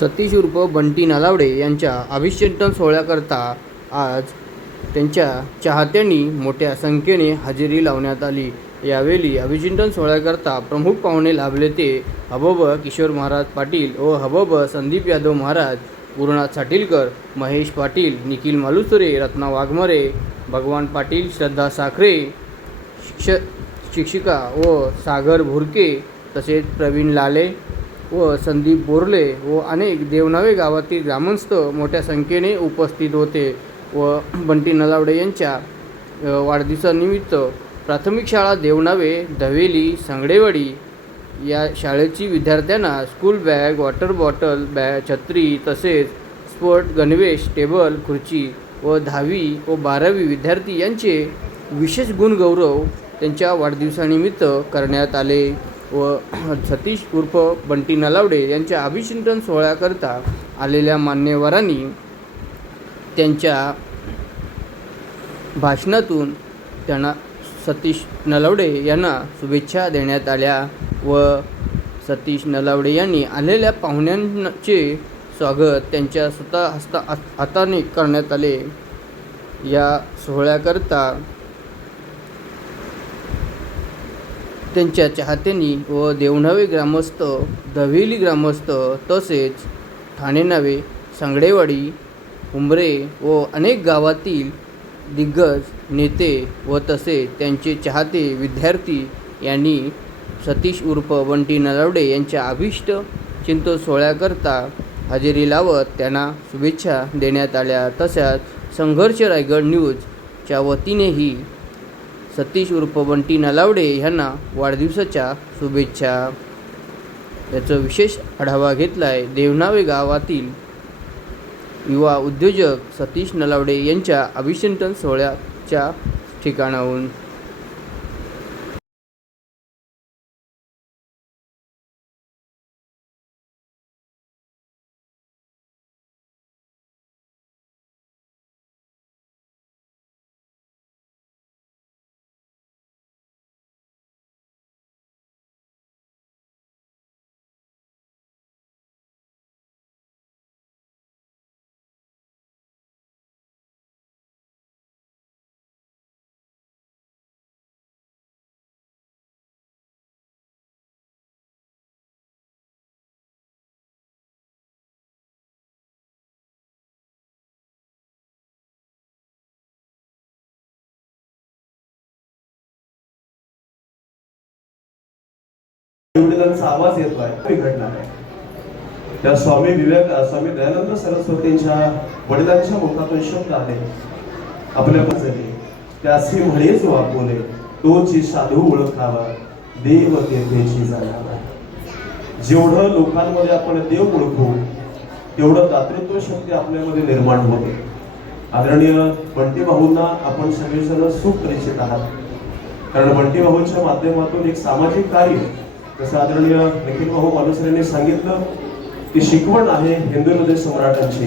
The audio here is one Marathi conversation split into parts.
सतीश उर्फ बंटी नलावडे यांच्या अभिषेकन सोहळ्याकरता आज त्यांच्या चाहत्यांनी मोठ्या संख्येने हजेरी लावण्यात आली। यावेळी अभिषेकन सोहळ्याकरता प्रमुख पाहुणे लाभले ते हबब किशोर महाराज पाटील व हबब संदीप यादव महाराज, गुरुनाथ साटीलकर, महेश पाटील, निखिल मालुसरे, रत्ना वाघमारे, भगवान पाटील, श्रद्धा साखरे, शिक्षिका व सागर भुरके, तसेच प्रवीण लाले व संदीप बोरले व अनेक देवनावे गावातील ग्रामस्थ मोठ्या संख्येने उपस्थित होते व बंटी नलावडे यांच्या वाढदिवसानिमित्त प्राथमिक शाळा देवनावे, धवेली, संगडेवाडी या शाळेची विद्यार्थ्यांना स्कूल बॅग, वॉटर बॉटल, छत्री तसेच स्पोर्ट गणवेश, टेबल, खुर्ची व 10वी व 12वी विद्यार्थी यांचे विशेष गुणगौरव त्यांच्या वाढदिवसानिमित्त करण्यात आले व सतीश उर्फ बंटी नलावडे यांच्या अभिषेकन सोहळ्याकरता आलेल्या मान्यवरांनी त्यांच्या भाषणातून त्यांना सतीश नलावडे यांना शुभेच्छा देण्यात आल्या व सतीश नलावडे यांनी आलेल्या पाहुण्यांचे स्वागत त्यांच्या स्वतः हाताने करण्यात आले। या सोहळ्याकरता त्यांच्या चाहत्यांनी व देवनावे ग्रामस्थ, धवेली ग्रामस्थ तसेच ठाणे नावे, संगडेवाडी, उंबरे व अनेक गावातील दिग्गज नेते व तसेच त्यांचे चाहते विद्यार्थी यांनी सतीश उर्फ बंटी नलावडे यांच्या अभिष्ट चिंतन सोहळ्याकरता हजेरी लावत त्यांना शुभेच्छा देण्यात आल्या। तसेच संघर्ष रायगड न्यूजच्या वतीनेही सतीश उर्फ बंटी नलावडे यांना वाढदिवसाच्या शुभेच्छा याचा विशेष आढावा घेतला आहे। देवनावे गावातील युवा उद्योजक सतीश नलावडे यांच्या अभिषेकन सोहळ्याच्या ठिकाणाहून। वडिलांचा आवाज येतोय घडणार आहे। त्या स्वामी दयानंद सरस्वतींच्या वडिलांच्या मुखातून शब्द आले, आपल्या पचले त्यासी म्हणे जो आपुले, तोची साधू ओळखावा, देव तेथेची जाणावा। जेवढं लोकांमध्ये आपण देव ओळखू तेवढं दातृत्व शक्ती आपल्यामध्ये निर्माण होते। आदरणीय बंटी भाऊंना आपण सगळेजण सुपरिचित आहात, कारण बंटी भाऊंच्या माध्यमातून एक सामाजिक कार्य, जसं आदरणीय निखिल भाऊ मालुसरेंनी सांगितलं की शिकवण आहे हिंदू हृदय सम्राटांची,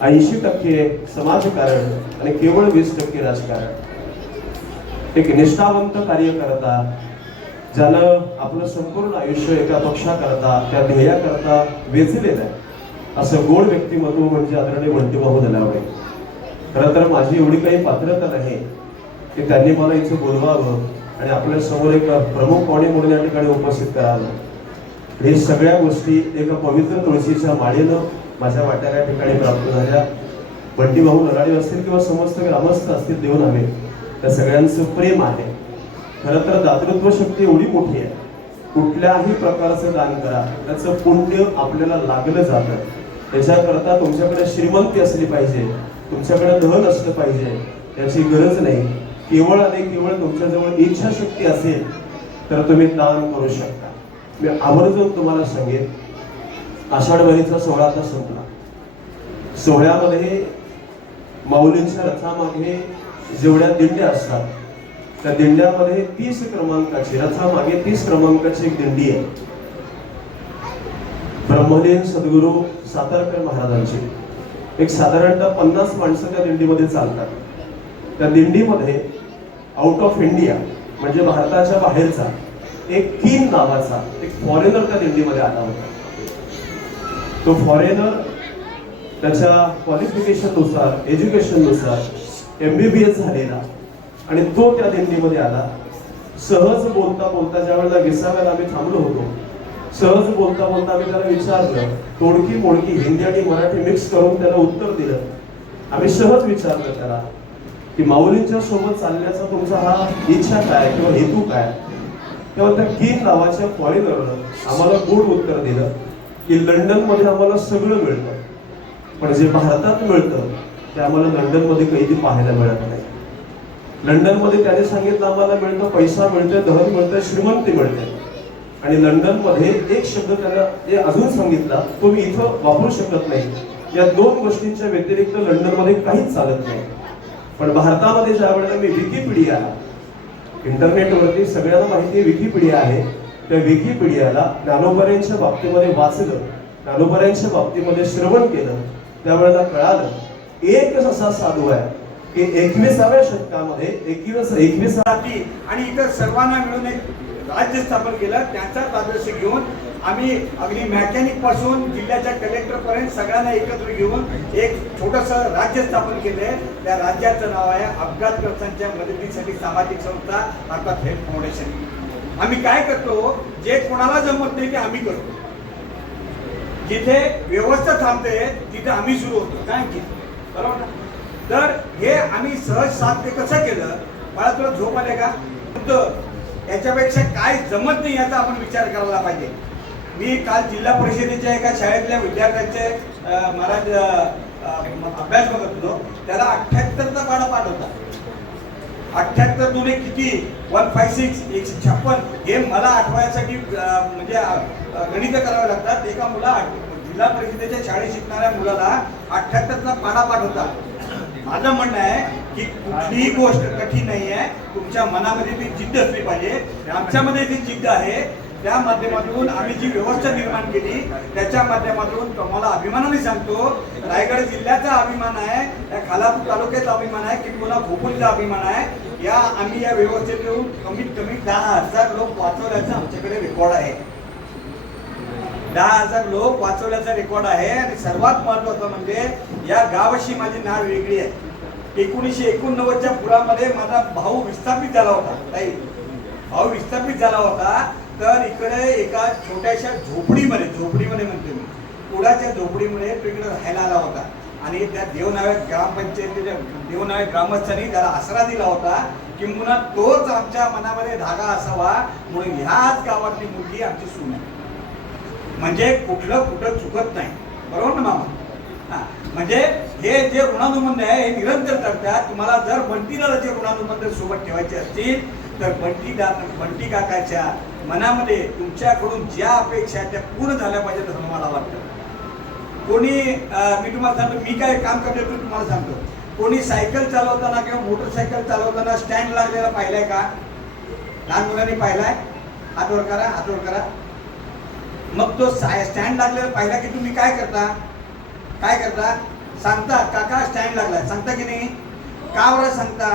80% समाजकारण आणि केवळ 20% राजकारण। एक निष्ठावंत कार्य करता, ज्यानं आपलं संपूर्ण आयुष्य एका पक्षाकरता, त्या ध्येयाकरता वेचलेलं आहे, असं गोड व्यक्तिमत्व म्हणजे आदरणीय बंटी भाऊ नलावडे। खरं तर माझी एवढी काही पात्रता नाही की त्यांनी मला इथे बोलवावं आणि आपल्या समोर एक प्रमुख पाहुणे म्हणून या ठिकाणी उपस्थित करावं। हे सगळ्या गोष्टी एका पवित्र तुळशीच्या माळेनं माझ्या वाट्याला या ठिकाणी प्राप्त झाल्या। बंटी भाऊ नलावडे असतील किंवा समस्त ग्रामस्थ असतील देवनावे, त्या सगळ्यांचं प्रेम आहे। खरं तर दातृत्व शक्ती एवढी मोठी आहे, कुठल्याही प्रकारचं दान करा, त्याचं पुण्य आपल्याला लागलं जातं। त्याच्याकरता तुमच्याकडे श्रीमंती असली पाहिजे, तुमच्याकडे धन असलं पाहिजे याची गरज नाही। केवळ आणि केवळ तुमच्याजवळ इच्छाशक्ती असेल तर तुम्ही दान करू शकता। मी आवर्जून तुम्हाला सांगेन, आषाढ वारीचा सोहळा आता संपला। सोहळ्यामध्ये माऊलींच्या रथामागे जेवढ्या दिंड्या असतात त्या दिंड्यामध्ये 30 क्रमांकाची, रथामागे 30 क्रमांकाची एक दिंडी आहे। ब्रह्मलीन सद्गुरू सातारकर महाराजांची एक साधारणतः 50 माणसं त्या दिंडीमध्ये चालतात। त्या दिंडीमध्ये आउट ऑफ इंडिया म्हणजे भारताच्या बाहेरचा एक कीन नावाचा एक फॉरेनर त्या दिंडीमध्ये आला होता। तो फॉरेनर त्याच्या क्वालिफिकेशननुसार एज्युकेशननुसार MBBS झालेला आणि तो त्या दिंडीमध्ये आला. सहज बोलता बोलता ज्या वेळेला विसाव्याला आम्ही थांबलो होतो, सहज बोलता बोलता आम्ही त्याला विचारलं, तोडकी मोडकी हिंदी आणि मराठी मिक्स करून त्याला उत्तर दिलं. आम्ही सहज विचारलं त्याला की माऊलींच्या सोबत चालण्याचा तुमचा हा इच्छा काय किंवा हेतू काय. तेव्हा त्या किन नावाच्या फॉरेनरनं आम्हाला गोड उत्तर दिलं की लंडनमध्ये आम्हाला सगळं मिळतं, पण जे भारतात मिळतं ते आम्हाला लंडनमध्ये कधी पाहायला मिळत नाही. लंडनमध्ये त्याने सांगितलं आम्हाला मिळतं, पैसा मिळतोय, धन मिळतंय, श्रीमंती मिळते. आणि लंडनमध्ये एक शब्द त्याला जे अजून सांगितला तो मी इथं वापरू शकत नाही. या दोन गोष्टींच्या व्यतिरिक्त लंडनमध्ये काहीच चालत नाही. पण भारतामध्ये ज्या वेळेला मी विकिपीडिया, इंटरनेटवरती सगळ्यांना माहिती आहे विकिपीडिया आहे, त्या विकिपीडियाला ज्ञानोबांच्या बाबतीमध्ये वाचलं, ज्ञानोबांच्या बाबतीमध्ये श्रवण केलं, त्यावेळेला कळालं एकच असा साधू आहे की 21व्या शतकामध्ये 21 आणि इतर सर्वांना मिळून एक राज्य स्थापन केलं. त्याचाच आदर्श घेऊन आम्ही अगदी मेकॅनिक पासून जिल्ह्याच्या कलेक्टर पर्यंत सगळ्यांना एकत्र घेऊन एक छोटंसं राज्य स्थापन केलंय. त्या राज्याचं नाव आहे अपघातग्रस्तांच्या मदतीसाठी सामाजिक संस्था अर्थात हेल्प फाउंडेशन. आम्ही काय करतो, जे कोणाला जमत नाही ते आम्ही करतो. जिथे व्यवस्था थांबते तिथे आम्ही सुरू होतो. काय बरोबर ना? तर हे आम्ही सहज साध्य कसं केलं, मला तुला झोप आले का, याच्यापेक्षा काय जमत नाही याचा आपण विचार करायला पाहिजे. मी काल जिल्हा परिषदेच्या एका शाळेतल्या विद्यार्थ्यांचे महाराज अभ्यास बघत होतो. त्याला 78चा पाठ होता. 78 दुने किती, 156, 156 हे मला आठवायसाठी म्हणजे गणित करावे लागतात. एका जिल्हा परिषदेच्या शाळेत शिकणाऱ्या मुलाला 78चा पाठ होता. माझं म्हणणं आहे की कुठलीही गोष्ट कठीण नाही आहे, तुमच्या मनामध्ये ती जिद्द असली पाहिजे. आमच्यामध्ये ती जिद्द आहे. त्या माध्यमातून आम्ही जी व्यवस्था निर्माण केली त्याच्या माध्यमातून तुम्हाला अभिमानाने सांगतो, रायगड जिल्ह्याचा अभिमान आहे, या खालापूर तालुक्याचा अभिमान आहे, की पुन्हा खोपोलीचा अभिमान आहे. आम्ही या व्यवस्थेतून कमीत कमी 10,000 लोक वाचवल्याचा आमच्याकडे रेकॉर्ड आहे. 10,000 लोक वाचवल्याचा रेकॉर्ड आहे. आणि सर्वात महत्वाचं म्हणजे या गावाशी माझी नाव वेगळी आहे. 1989च्या पुरामध्ये माझा भाऊ विस्थापित झाला होता. भाऊ विस्थापित झाला होता तर इकडे एका छोट्याशा झोपडीमध्ये म्हणते मी, कुडाच्या झोपडीमध्ये तो इकडे राहायला आला होता. आणि त्या देवनाव्या ग्रामपंचायतीच्या देवनाव्या ग्रामस्थांनी त्याला आसरा दिला होता, किंबहुना तोच आमच्या मनामध्ये धागा असावा म्हणून ह्याच गावातली मुलगी आमची सून आहे. म्हणजे कुठं चुकत नाही. बरोबर ना मामा? म्हणजे हे जे ऋणानुबंध आहे हे निरंतर करतात. तुम्हाला जर बंटीला जे ऋणानुबंध सोबत ठेवायचे असतील तर बंटी काकाच्या मनामध्ये तुमच्याकडून ज्या अपेक्षा त्या पूर्ण झाल्या पाहिजेत असं मला वाटतं. कोणी मी तुम्हाला सांगतो, मी काय काम करतो तुम्हाला सांगतो, कोणी सायकल चालवताना किंवा मोटरसायकल चालवताना स्टँड लागलेला पाहिलाय का? लहान मुलांनी पाहिलाय? हात वर करा. मग तो स्टँड लागलेला पाहिला की तुम्ही काय करता? सांगता काका स्टँड लागलाय, सांगता की नाही? का बरं सांगता?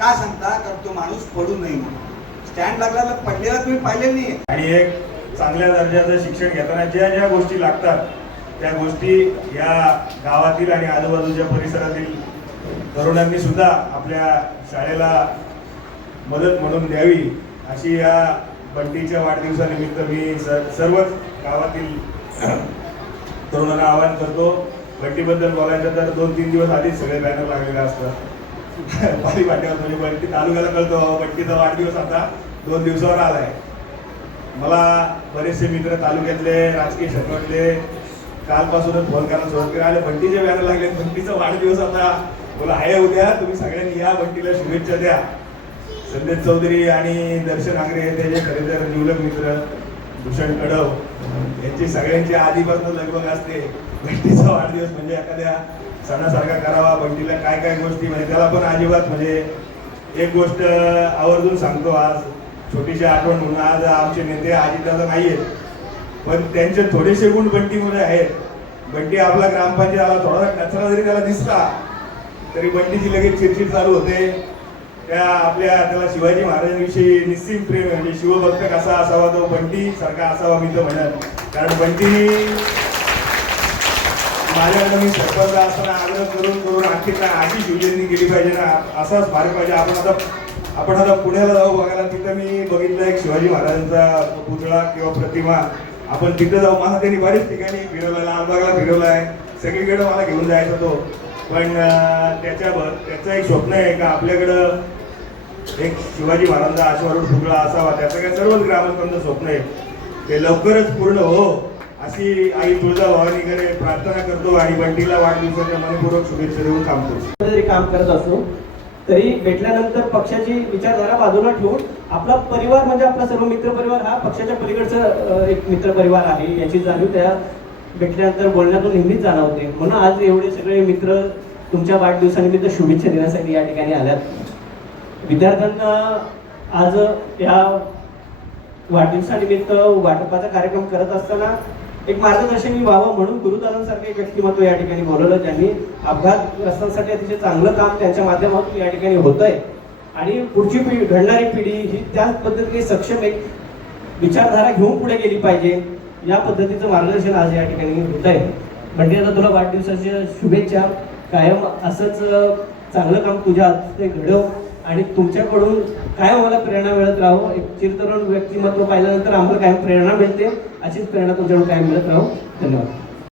कारण तो माणूस पडू नये म्हणून. स्टँड लागलेला पडलेला तुम्ही पाहिलेलं नाही. आणि एक चांगल्या दर्जाचं शिक्षण घेताना ज्या गोष्टी लागतात त्या गोष्टी या गावातील आणि आजूबाजूच्या परिसरातील तरुणांनी सुद्धा आपल्या शाळेला मदत म्हणून द्यावी अशी या बंटीच्या वाढदिवसानिमित्त मी सर्वच गावातील तरुणांना आवाहन करतो. बंटीबद्दल बोलायचं तर 2-3 दिवस आधीच सगळे बॅनर लागलेले असतात. पाली पाट्यावर म्हणजे बंटी तालुक्याला कळतो बंटीचा वाढदिवस आता 2 दिवसावर आलाय. मला बरेचसे मित्र तालुक्यातले, राजकीय क्षेत्रातले कालपासूनच फोन करायला सुरुवात केली, आले बंटीचे बॅनर लागले, बंटीचा वाढदिवस आता बोला आहे उद्या, तुम्ही सगळ्यांनी या, बंटीला शुभेच्छा द्या. संदेश चौधरी आणि दर्शन आंग्रे हे त्याचे खरे तर निवडक मित्र, भूषण कडव यांची सगळ्यांची आधीपासून लगबग असते. बंटीचा वाढदिवस म्हणजे एखाद्या सणासारखा करावा. बंटीला काय गोष्टी म्हणजे त्याला पण अजिबात म्हणजे एक गोष्ट आवर्जून सांगतो, आज छोटीशी आठवण म्हणून, आज आमचे नेते अजितदादा नाही आहेत पण त्यांचे थोडेसे गुण बंटीमध्ये आहेत. बंटी आपला ग्रामपंचायत थोडासा कचरा जरी त्याला दिसला तरी बंटीची लगेच चिडचिड चालू होते. त्याला शिवाजी महाराजांविषयी निस्सीम प्रेम, म्हणजे शिवभक्त कसा असावा तो बंटी सारखा असावा मी तर म्हणत. कारण बंटी माझ्याकडे मी सरपंच असताना आग्रह करून आणखी काय अशी शिवजयंती केली पाहिजे ना, असाच भारी पाहिजे. आपण आता पुण्याला जाऊ बघायला, तिथं मी बघितलं एक शिवाजी महाराजांचा पुतळा किंवा प्रतिमा. आपण तिथं जाऊ, मला त्यांनी बरेच ठिकाणी फिरवलं, लालबागला फिरवलं आहे, सगळीकडे मला घेऊन जायचं होतो. पण त्याचं एक स्वप्न आहे का आपल्याकडं एक शिवाजी महाराजांचा अश्वारूढ पुतळा असावा. त्याचं काय सर्वच ग्रामस्थांचं स्वप्न आहे, ते लवकरच पूर्ण हो अशी आई तुळजाभवानीकडे प्रार्थना करतो आणि बंटीला वाढदिवसाच्या मनपूर्वक शुभेच्छा देऊन थांबतो. जरी काम करत असो तरी भेटल्यानंतर पक्षाची विचारधारा बाजूला ठेवून आपला परिवार म्हणजे आपला सर्व मित्रपरिवार हा पक्षाच्या पलीकडचा एक मित्रपरिवार आहे याची जाणीव त्या भेटल्यानंतर बोलण्यातून नेहमीच जाणवते. म्हणून आज एवढे सगळे मित्र तुमच्या वाढदिवसानिमित्त शुभेच्छा देण्यासाठी या ठिकाणी आल्यात. विद्यार्थ्यांना आज या वाढदिवसानिमित्त वाटपाचा कार्यक्रम करत असताना एक मार्गदर्शनी व्हावं म्हणून गुरुदादांसारखे एक व्यक्तिमत्व या ठिकाणी बोलवलं, ज्यांनी अपघातग्रस्तांसाठी अतिशय चांगलं काम त्यांच्या माध्यमातून या ठिकाणी होत आहे. आणि पुढची पिढी, घडणारी पिढी ही त्याच पद्धतीने सक्षम एक विचारधारा घेऊन पुढे गेली पाहिजे, या पद्धतीचं मार्गदर्शन आज या ठिकाणी होत आहे. म्हणजे आता तुला वाढदिवसाच्या शुभेच्छा. कायम असंच चांगलं काम तुझ्या हस्ते घडव आणि तुमच्याकडून काय मला प्रेरणा मिळत राहो. एक चिरतरुण व्यक्तिमत्व पाहिल्यानंतर आम्हाला कायम प्रेरणा मिळते, अशीच प्रेरणा तुमच्याकडून कायम मिळत राहो. धन्यवाद.